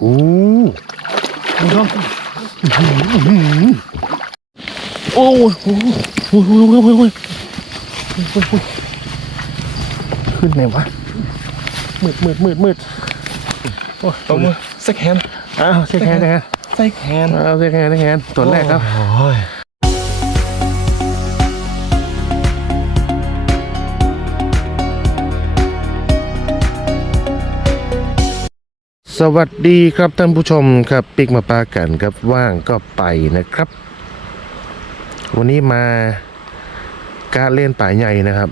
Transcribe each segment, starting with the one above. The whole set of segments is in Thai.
โอ้ดูครับโอ้โหโอ้ยโอ้ยโอ้ยโอ้ยขึ้นไหนวะมืดมืดมืดมืดโอ้ยเอามือสักแฮนอ้าวเซกแฮนนะฮะใส่แฮนอ้าวเซกแฮนเซกแฮนตัวแรกครับ สวัสดีครับท่านผู้ชมครับปิกมาปากันครับว่างก็ไปนะครับ วันนี้มาการเล่นป่าใหญ่นะครับ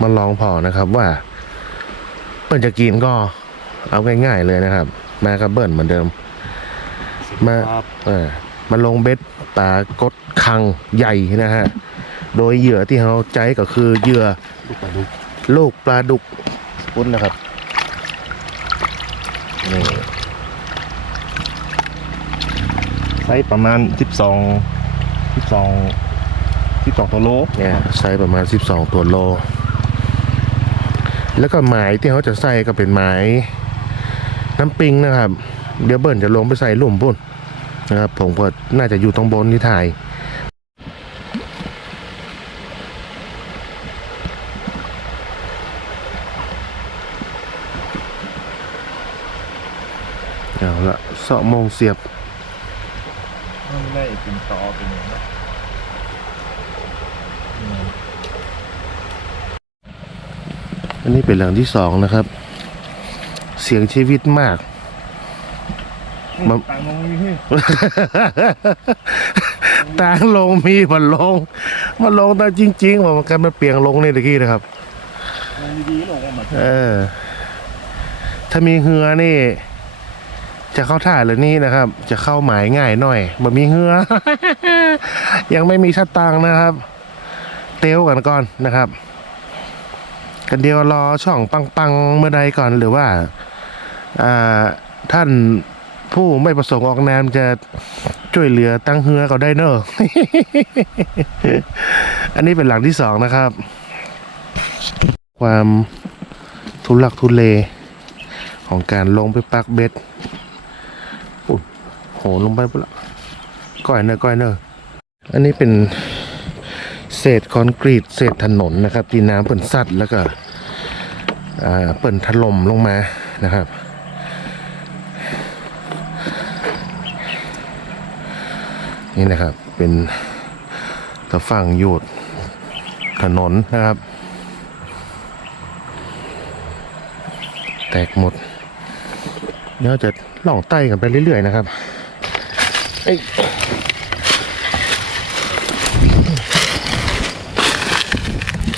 มาลองพอนะครับว่า เปิ้ลจะกินก็เอาง่ายๆเลยนะครับ มากับเบิ้ลเหมือนเดิม มาครับเออมาลงเบ็ดปลากดคังใหญ่นะฮะโดยเหยื่อที่เราใจก็คือเหยื่อลูกปลาดุกลูกปลาดุกปุ้นนะครับนี่ ไซส์ประมาณ 12 12 12ตัวโลเนี่ยไซส์ประมาณ 12 ตัวโล แล้วก็หมายที่เขาจะใส่ก็เป็นหมายน้ำปิงนะครับ เดี๋ยวเบิ้ลจะลงไปใส่หลุมปุ่นนะครับ ผมก็น่าจะอยู่ตรงบนที่ถ่ายเอาละเสาะโมงเสียบ เป็นต่อเป็นอย่างนั้นอันนี้เป็นหลังที่สองนะครับ เสียงชีวิตมากมันต่างลงนี่พี่ต่างลงมีมันลง มันลงแต่จริงๆว่ามันกันมันเปลี่ยงลงในตะกี้นะครับลงดีๆลงออกมาเออ ถ้ามีเหือนี่ จะเข้าท่าเลยนี่นะครับ จะเข้าหมายง่ายหน่อยบ่มีเหือ ยังไม่มีชัดตังนะครับ เตี้ยวกันก่อนนะครับกันเดียวรอช่องปังๆเมื่อใดก่อนหรือว่าอ่าท่านผู้ไม่ประสงค์ออกนามจะช่วยเหลือตั้งเฮือก็ได้เนอะอันนี้เป็นหลังที่สองนะครับ ความทุลักทุเลของการลงไปปักเบ็ด ลงไปปุ๊บละก้อยเนอก้อยเนออันนี้เป็นเศษคอนกรีตเศษถนนนะครับ ที่น้ำเปิ่นซัดแล้วก็เปิ่นถล่มลงมานะครับ นี่นะครับเป็นตะฝั่งหยุดถนนนะครับ แตกหมดเดี๋ยวจะล่องไต้กันไปเรื่อยๆนะครับ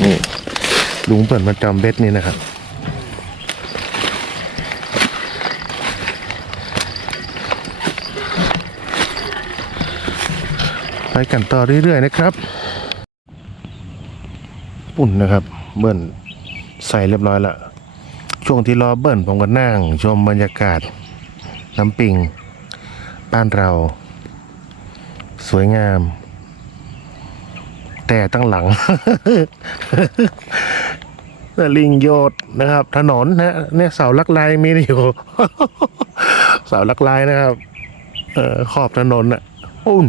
นี่ลุงเปิดมาจอมเบ็ดนี่นะครับ ไปกันต่อเรื่อยๆนะครับ ปุ่นนะครับ เบิ้ลใส่เรียบร้อยละช่วงที่รอเบิ้ลผมก็นั่งชมบรรยากาศ น้ำปิงบ้านเรา สวยงาม แต่ตั้งหลังลิงโยดนะครับ ถนนนะเนี่ยเสาลักลายมีอยู่ เสาลักลายนะครับ เอ่อขอบถนนอะอุ่น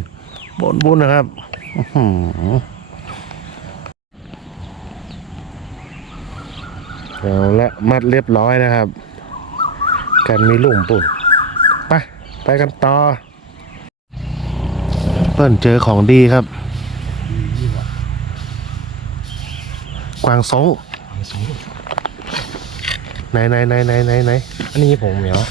บนบุญนะครับเอาละมัดเรียบร้อยนะครับ กันมีหลุมปุ่นไปไปกันต่อ เปิ้นเจอของดีครับ กวางซงไหนไหนไหนไหนไหนไหนอันนี้ผมเหรอ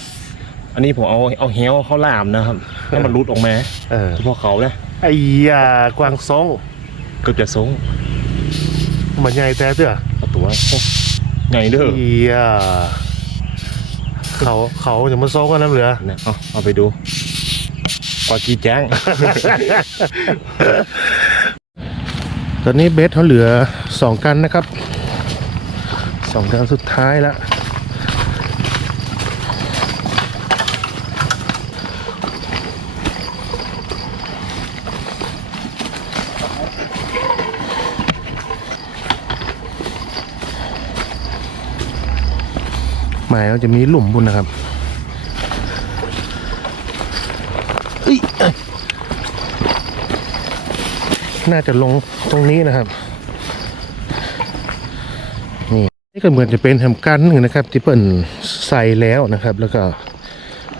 อันนี้ผมเอาเอาเฮลเข้าล่ามนะครับให้มันรุดออกมาเออเฉพาะเขานะไอ้ยากวางซงเกือบจะสงมันใหญ่แต่เด้อเอาตัวโอ้ไงเด้อเอียเขาเขาจะมาซงกันน้ำเหลือนะเอาเอาไปดู กว่ากีแจ้ง ตอนนี้เบสเขาเหลือสองกันนะครับสองกันสุดท้ายแล้วหมายว่าจะมีหลุมบุญนะครับ เอ้ยเอ้ย น่าจะลงตรงนี้นะครับ นี่นี่ก็เหมือนจะเป็นแฮมกันหนึ่งนะครับ ที่เปิ่นใส่แล้วนะครับ แล้วก็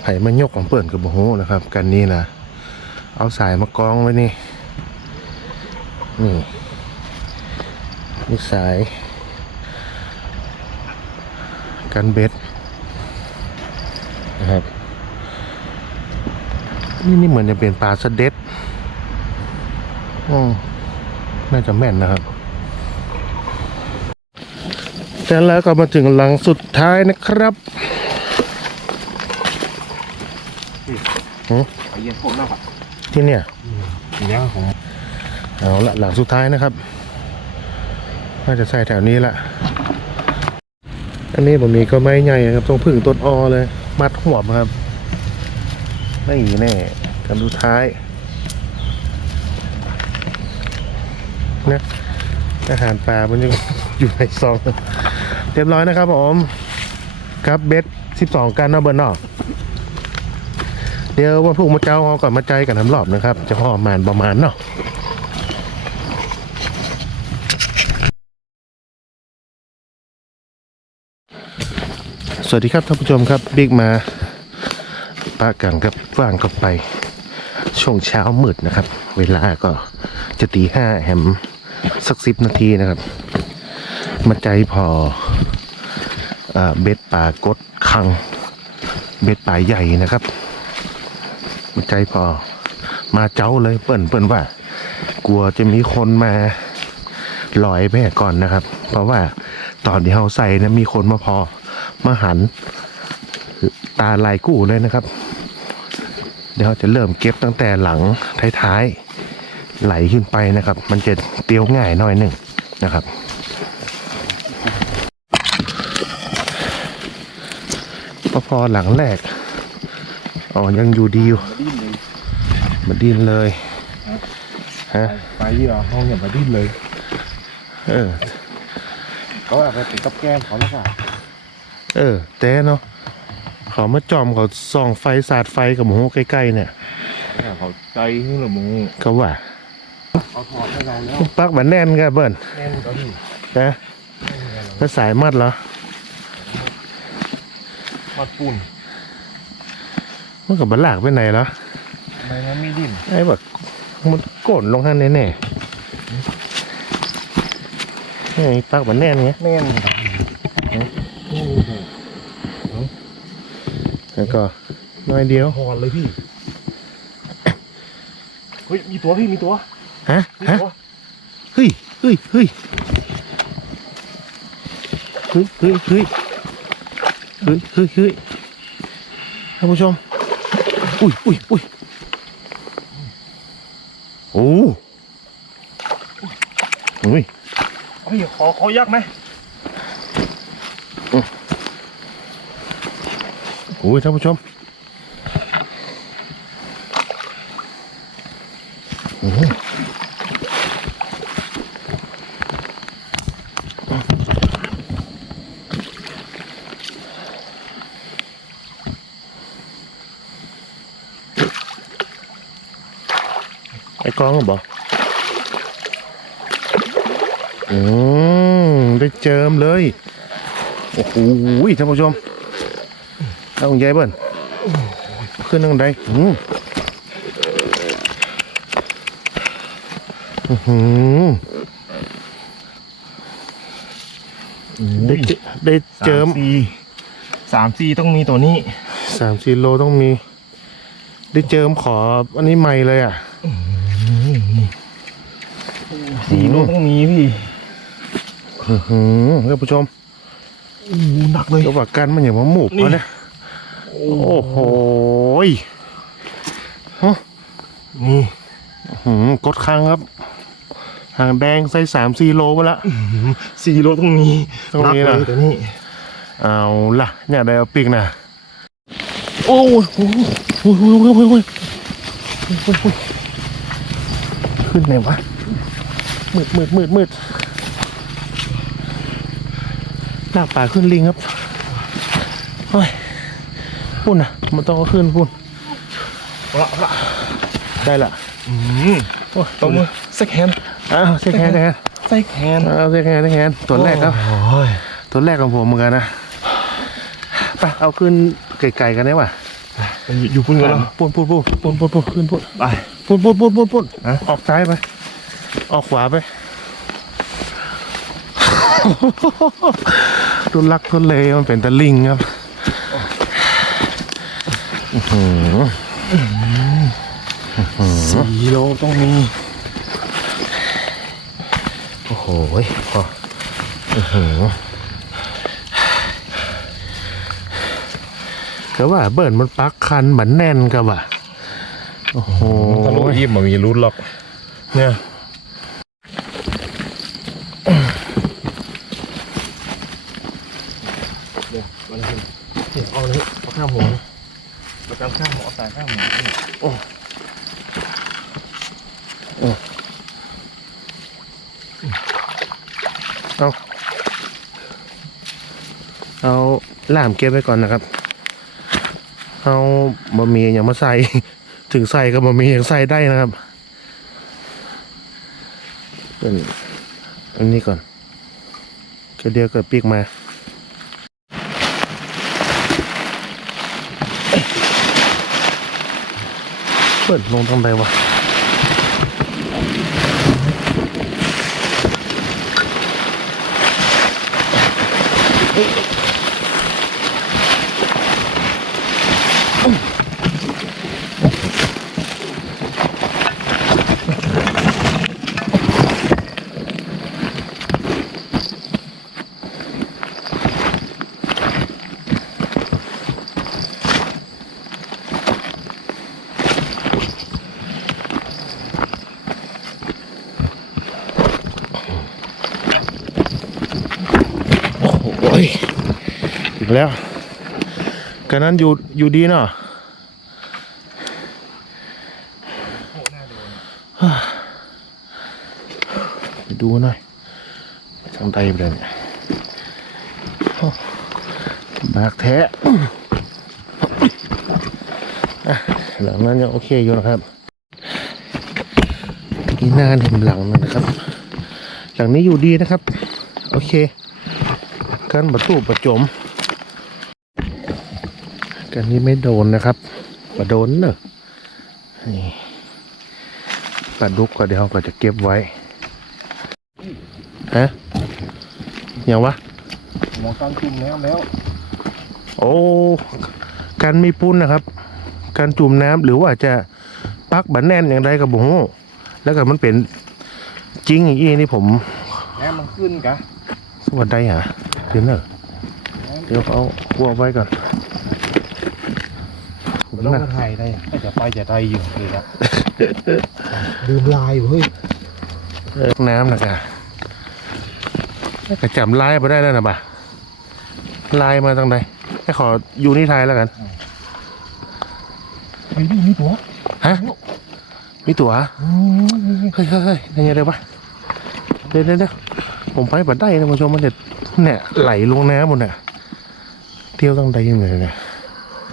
ไผ่มันยกของเปิ่นกับโอ้โหนะครับ กันนี้นะเอาสายมากองไว้นี่นี่นี่สาย กันเบ็ดนะครับนี่นี่เหมือนจะเป็นปลาสเด็ด น่าจะแม่นนะครับ แต่แล้วก็มาถึงหลังสุดท้ายนะครับไอ้เย็นโคตรน่าครับที่เนี่ยเนี่ยผมเอาละหลังสุดท้ายนะครับ น่าจะใส่แถวนี้ละอันนี้ผมมีก็ไม่ใหญ่นะครับต้องพึ่งต้นออเลย มัดหัวมครับ ไม่แน่กันสุดท้าย นะอาหารปลามันยังอยู่ในซองเรียบร้อยนะครับผมครับเบสสิบสองกันนาะเบิร์นเนาะเดี๋ยววันพรุ่งมาเจ้าเอาก่อนมาใจกันทำรอบนะครับ จะห่อประมาณประมาณเนาะสวัสดีครับท่านผู้ชมครับบิ๊กมาปะกันกับว่างก็ไป ช่วงเช้ามืดนะครับ เวลาก็จะตีห้าแฮม สักสิบนาทีนะครับ มาใจพออเบ็ดป่ากดคัง เบ็ดป่าใหญ่นะครับ มาใจพอมาเจ้าเลยเปิ่นเปิ่นว่า กลัวจะมีคนมาลอยแม่ก่อนนะครับ เพราะว่าตอนที่เขาใส่นะมีคนมาพอมาหันตาลายกู้เลยนะครับ เดี๋ยวเราจะเริ่มเก็บตั้งแต่หลังท้ายๆไหลขึ้นไปนะครับ มันจะ เตียวง่ายหน่อยหนึ่งนะครับพอพอหลังแรกอ๋อยังอยู่ดีอยู่ดิ้นเลยมาดิ้นเลยฮะไปเยอะห้องอย่ามาดิ้นเลย เออเขาเอาไปเป็นกับแก้มเขาแล้วค่ะเออแต่เนาะเขามาจอมเขาส่องไฟสาดไฟกับหมูใกล้ๆเนี่ยเขาใจนี่หรือมึงเขาว่า เขาถอดให้เราแล้วปักมันแน่นกันเบิ้ลแน่นก็ดีนะแล้วสายมัดเหรอมัดปุ่นมันกับบัลลากไปไหนเหรอทำไมมันไม่ดิ้นไอ้แบบมันโกนลงหันแน่ๆนี่ปักมันแน่นไงแน่นแล้วก็น้อยเดียวถอดเลยพี่เฮ้ยมีตัวพี่มีตัว ฮะมีฮะตัวเฮ้ยเฮ้ยเฮ้ยเฮ้ยเฮ้ยเฮ้ยเฮ้ยเฮ้ยเฮ้ยท่านผู้ชมอุ้ยอุ้ยอุ้ยโอ้อุ้ยเฮ้ยขอขอยักไหมโอ้ยท่านผู้ชมโอ้โหไอ้ กล้องเหรอบอกอืมได้เจิมเลย โอ้โหท่านผู้ชมเอาของยายเบิ้ลขึ้นทางใดอืมอื้อหือได้เจได้เจิมสาสี่สามสี่ต้องมีตัวนี้สามสี่โลต้องมี ได้เจิมขออันนี้ใหม่เลยอะ โลต้องมีพี่หือท่านผู้ชมหนักเลยกระบะกันมันอย่างว่าหมูบะเลยโอ้โหฮะนี่หืมกดค้างครับห่างแดงไซส์สามสี่โลไปละสี่โลตรงนี้ตรงนี้นะเอาล่ะเนี่ได้เอาปิกนะโอ้โหโอ้โหโอ้โหโอ้โหโอ้โหขึ้นไหนวะ มืดมืดมืดมืดหน้าป่าขึ้นลิงครับโอ้ยปุ่นนะมันต้องเอาขึ้นปุ่นละละได้ละอืมโอ้ยตบมือเซ็กแฮนด์อ้าวเช็คแฮนด์เช็คแฮนด์เซ็กแฮนด์เอาเช็คแฮนด์เช็คแฮนด์ตัวแรกครับโอ้ยตัวแรกของผมเหมือนกันนะไปเอาขึ้นไกลๆกันได้ป่ะอยู่พุ่นกันแล้วปุ่นปุ่นปุ่นปุ่นปุ่นปุ่นขึ้นปุ่นไปปุ่นปุ่นปุ่นปุ่นปุ่นฮะออกซ้ายไป ออกขวาไป ทุลักทุเลมันเป็นตะลิงครับสี่โลต้องมี โอ้โหพออื้อหือก็ว่าเบิร์นมันปักคันเหมือนแน่นกับอะ โอ้โห ถ้าลูกยิ้มมันมีรุ้หรอก เนี่ย เดี๋ยวมาเลยเดี๋ยวเอาเลยเอาข้ามหัวนะเอาข้ามข้ามหัวเอาสายข้ามหัวนี่เอาล่ามเก็บไว้ก่อนนะครับ เอาบะหมี่อย่างมาใส่ ถึงใส่กับบะหมี่อย่างใส่ได้นะครับเป็น อันนี้ก่อนก็เดียวเกิดปีกมาเปิดลงตรงใดวะโถึงแล้วกันนั้นอยู่อยู่ดีเนาะไปดูหน่อยไปทางใดไปเลยเนี่ยบากแท้อะหลังนั้นยังโอเคอยู่นะครับนี่หน้าเห็นหลังนะครับ หลังนี้อยู่ดีนะครับ โอเคกันประตูประจม กันนี้ไม่โดนนะครับประโดนเนอะนี่ปลาดุกก็เดี๋ยวก็จะเก็บไว้ฮะอย่างวะหมอการจุ่มน้ำแล้ว โอ้กันมีปุ้นนะครับ การจุ่มน้ำหรือว่าจะปักบันแน่นอย่างไรกับบุ้งแล้วก็มันเป็นจริงอย่างนี้นี่ผมน้ำมันขึ้นกะสวัสดีฮะเดี๋ยวเนอะเดี๋ยวเอาวัวไว้ก่อนผม เรานะก็ถ่ายได้ก็จะไปจะได้อยู่เลยละลืมลายเฮ้ยเลิกน้ำนะกะก็จำลายมาได้แล้วนะบ่ะลายมาทางใดให้ขออยู่นี่ไทยแล้วกันไอ้นี่มีตัวฮะมีตั๋วเฮ้ยเฮ้ยเฮ้ยยังไงเดี๋ยวปะเดี๋ยวเดี๋ยวเดี๋ยวผมไปบัดได้นะคุณผู้ชมมันจะเนี่ยไหลลงน้ำหมดเนี่ยเที่ยวต้องใดยังไงเนี่ย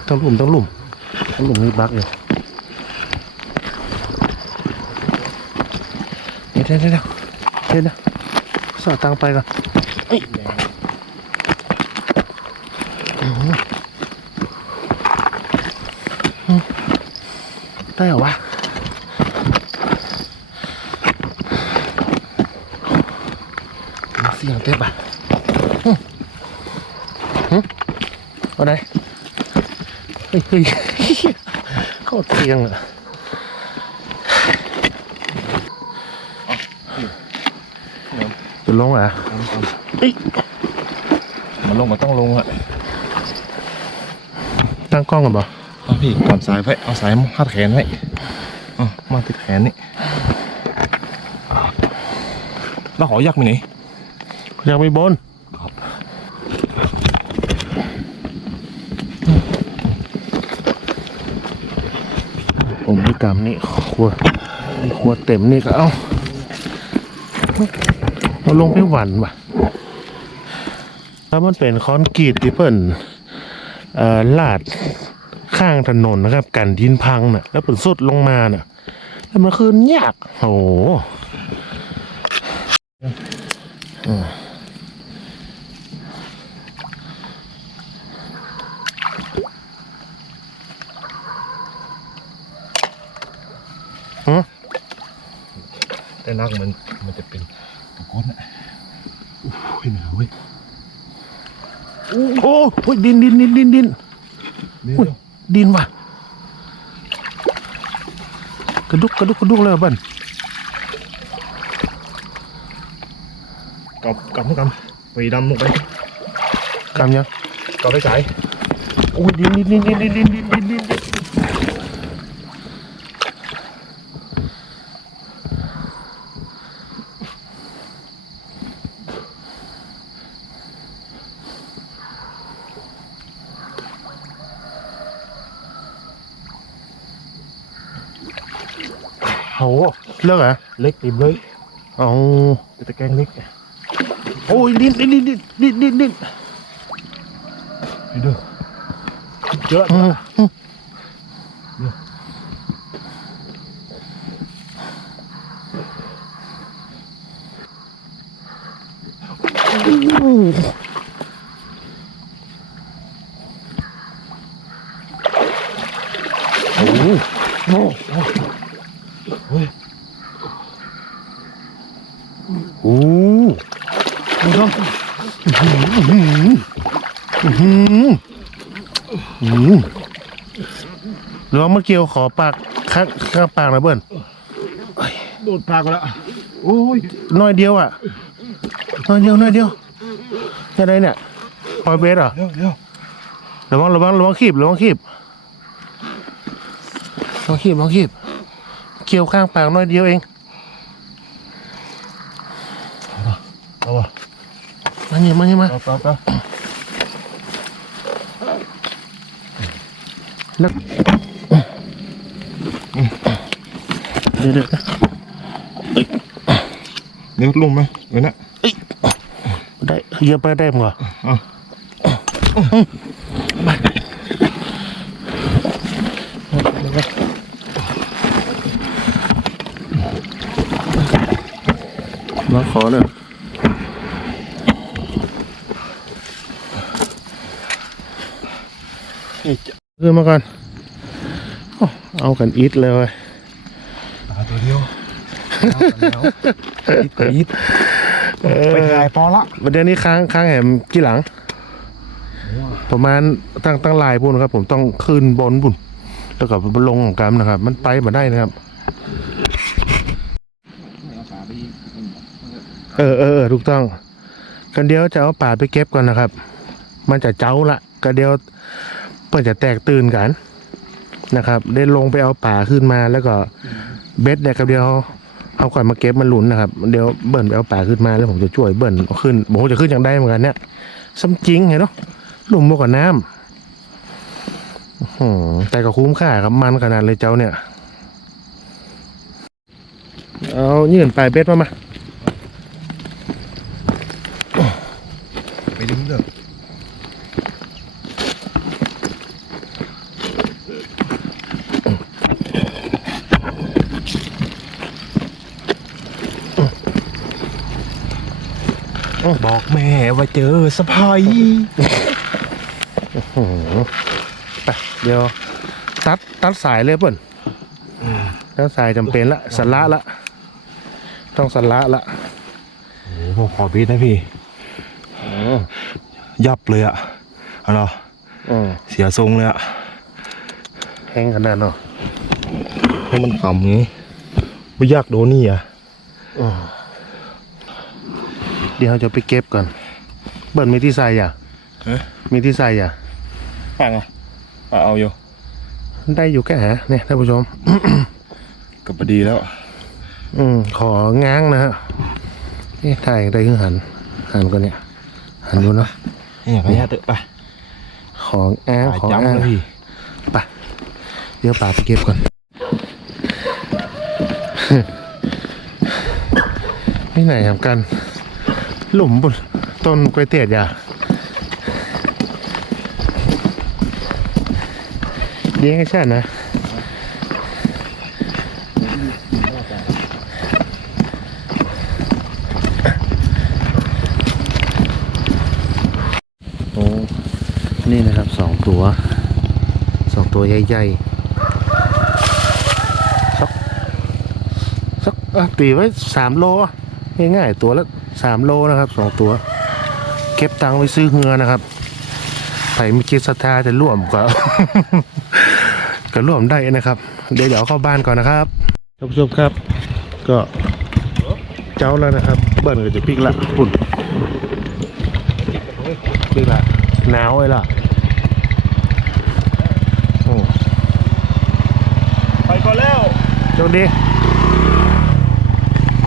ต้องหลุมต้องหลุมต้ องหลุมนี่บักอยู่เดี๋ยวเดี๋ยวเดี๋ยวเดี๋ยวสอดตังไปก่อนเอ้ยได้เหรอวะเสียงเต็บอะหึหึเอาไหนเฮ้ย เฮ้ยเข้าเสียงอะจะลงเหรอะเอ้ยมันลงมาต้องลงอะตั้งกล้องก่อนป่ะเอาพี่ก่อนสายไว้เอาสายมาพัดแขนไว้อ๋อมาติดแขนนี่แล้วขอยักษ์ไปไหนอยากไปบน ครับผมนี่ครัวนี่ครัวเต็มนี่ก็เอาเอาลงไปหวันป่ะถ้ามันเป็นคอนกรีตที่เพิ่นเอ่อลาดข้างถนนนะครับ กันดินพังน่ะ แล้วเป็นสุดลงมาน่ะ แล้วมันคืนยาก โอ้โหอืม แต่ นักมันมันจะเป็นตะกอนอะโอ้ยหนาวเว้ยโอ้โหดินดินดินดินดินเดี๋ยวอุ้ยดินว่ะกระดุกกระดุกกระดุกเลยว่ะเบิ้ลกำกำกำไปดำลงไปกำยังกำไปสายโอ้ยดินดินดินดินดินดินดินดิน Ồ, lướt à? Lướt tìm lưới. Ồ. Cái canh lướt. Ôi, lên, lên, lên, lên, lên, lên. Đi được. Chưa, chưa. Ừ. Oh, oh, oh. เกี่ยวขอปากข้างข้างปากหนะเบิ้ลโดดปากไปแล้วโอ้ยน้อยเดียวอะน้อยเดียวน้อยเดียวยังไงเนี่ยปล่อยเบสเหรอเดี๋ยวเดี๋ยวระวังระวังระวังขีบระวังขีบระวังขีบระวังขีบเกี่ยวข้างปากน้อยเดียวเองเอาวะมาเนี่ยมาเนี่ยมาเอาไปไปแล้วเดี๋ยวเดี๋ยวเดี๋ยวลงไหมเดี๋ยวนะได้เยอะไปได้มั้งเหรอเอามาขอเลยขึ้นมาก่อนโอ้เอากันอิดเลยเว้ย ตาตัวเดี ไปถ่ายพอละประเด็นนี้ค้างค้างแหมกี่หลัง ประมาณตั้งตั้งลายพุ่นครับ ผมต้องขึ้นบนพุ่นแล้วก็ลงของกรรมนะครับ มันไปมาได้นะครับ เออเออเออถูกต้อง กันเดียวจะเอาป่าไปเก็บก่อนนะครับ มันจะเจ้าละกันเดียวเปิดจะแตกตื่นกันนะครับ ได้ลงไปเอาป่าขึ้นมาแล้วก็เบ็ดเนี่ยกับเดียว เอาก่อยมาเก็บมันหลุนนะครับ เดี๋ยวเบิ้ลไปเอาป่าขึ้นมาแล้วผมจะช่วยเบิ้ลขึ้นผมจะขึ้นอย่างได้เหมือนกันเนี่ยซ้ำจริงเห็นเนาะหลุมบวกกับน้ำอื้อหือแต่ก็คุ้มค่าครับมันขนาดเลยเจ้าเนี่ย เอายื่นปลายเบ็ดมามา ไปดึงเด้อบอกแม่ ว่าเจอสะพายอื้อหือไปเดี๋ยว ตัดตัดสายเลยเปิ้ลตัดสายจำเป็นละสาระละ ต้องสาระละโอ้โหขอบีทนะพี่ยับเลยอะเอาเนาะอืมเสียทรงเลยอะแห้งขนาดเนาะให้มันขำงี้ไม่อยากโดนนี่อะอืมเดี๋ยวเราจะไปเก็บก่อน เบิ้ลมีที่ใส่อะเอ๊ะมีที่ใส่อะปังอะปังเอาอยู่ได้อยู่แค่หาเนี่ยท่านผู้ชมก็พอดีแล้วอืมของ้างนะฮะนี่ถ่ายได้คือหัน หันก่อนเนี่ย หันดูเนาะนี่อย่างนี้เถอะไปของอ้างหายของจังอ้างเลยพี่ไปเดี๋ยวป่าไปเก็บก่อน นี่ไหนทำกัน หลุมบน ต้นกล้วยเตี๋ยอย่าเลี้ยงให้ชาตินะโอ้นี่นะครับสองตัวสองตัวใหญ่ๆสักสักตีไว้สามโลง่ายๆตัวละสามโลนะครับสองตัว เก็บตังค์ไว้ซื้อเหือนะครับใครไม่คิดศรัทธาจะร่วมก็ ก็ร่วมได้นะครับ เดี๋ยวเดี๋ยวเข้าบ้านก่อนนะครับท่านผู้ชมครับ ก็เจ้าแล้วนะครับ เบิ้ลก็จะพลิกละปุ่นพลิกละหนาวเลยล่ะโอ้ไปก่อนแล้วโชคดี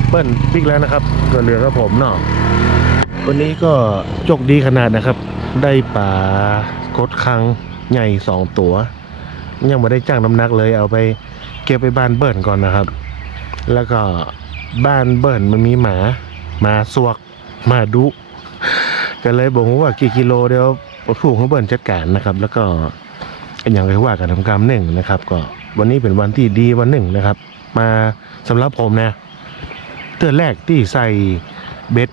เบิ้ลพลิกแล้วนะครับก็เหลือกับผมเนาะ วันนี้ก็โชคดีขนาดนะครับ ได้ปลากดคังใหญ่สองตัว ยังไม่ได้จ้างน้ำหนักเลยเอาไปเก็บไปบ้านเบิ้ลก่อนนะครับ แล้วก็บ้านเบิ้ลมันมีหมาหมาสวกหมาดุก็เลยบอกว่ากี่กิโลเดี๋ยวผูกของเบิ้ลจัดการนะครับ แล้วก็อย่างไรว่ากันทำกรรมหนึ่งนะครับ ก็วันนี้เป็นวันที่ดีวันหนึ่งนะครับ มาสำหรับผมนะเตือนแรกที่ใส่เบ็ด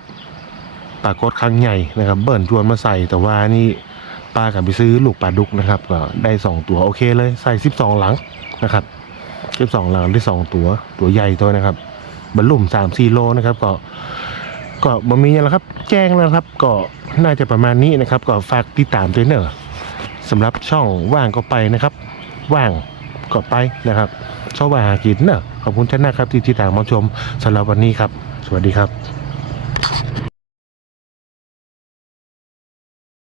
ปลากดครั้งใหญ่นะครับ เบิ้ลชวนมาใส่แต่ว่านี่ปลากันไปซื้อลูกปลาดุกนะครับ ก็ได้สองตัวโอเคเลยใส่สิบสองหลังนะครับสิบสองหลังได้สองตัวตัวใหญ่ตัวนะครับบรรลุมสามสี่โลนะครับ ก็ก็บ่มีอะไรครับ แจ้งแล้วครับ ก็น่าจะประมาณนี้นะครับ ก็ฝากติดตามด้วยเนอะสำหรับช่องว่างก็ไปนะครับ ว่างก็ไปนะครับชอบว่าหากินเนอะขอบคุณท่านนะครับที่ติดตามมาชมสำหรับวันนี้ครับ สวัสดีครับ